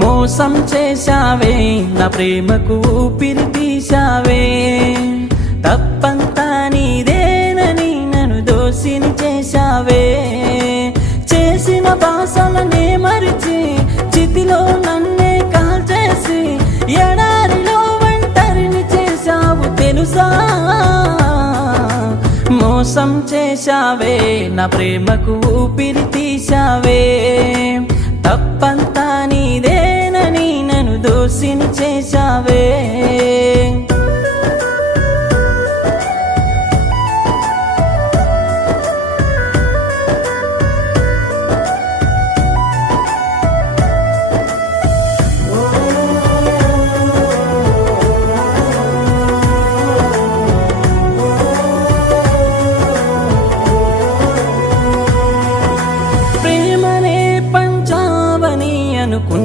మోసం చేశావే నా ప్రేమకు ఊపిరి తీశావే, తప్పంతా నీదేనని నన్ను దోషిని చేశావే. చేసిన బాసలనే మరిచి చితిలో నన్నే కాల్చేసి ఎడారిలో ఒంటరిని చేశావు తెలుసా. మోసం చేశావే నా ప్రేమకు ఊపిరి తీశావే, తప్పంతా నీదేనని నన్ను దోషిని చేశావే.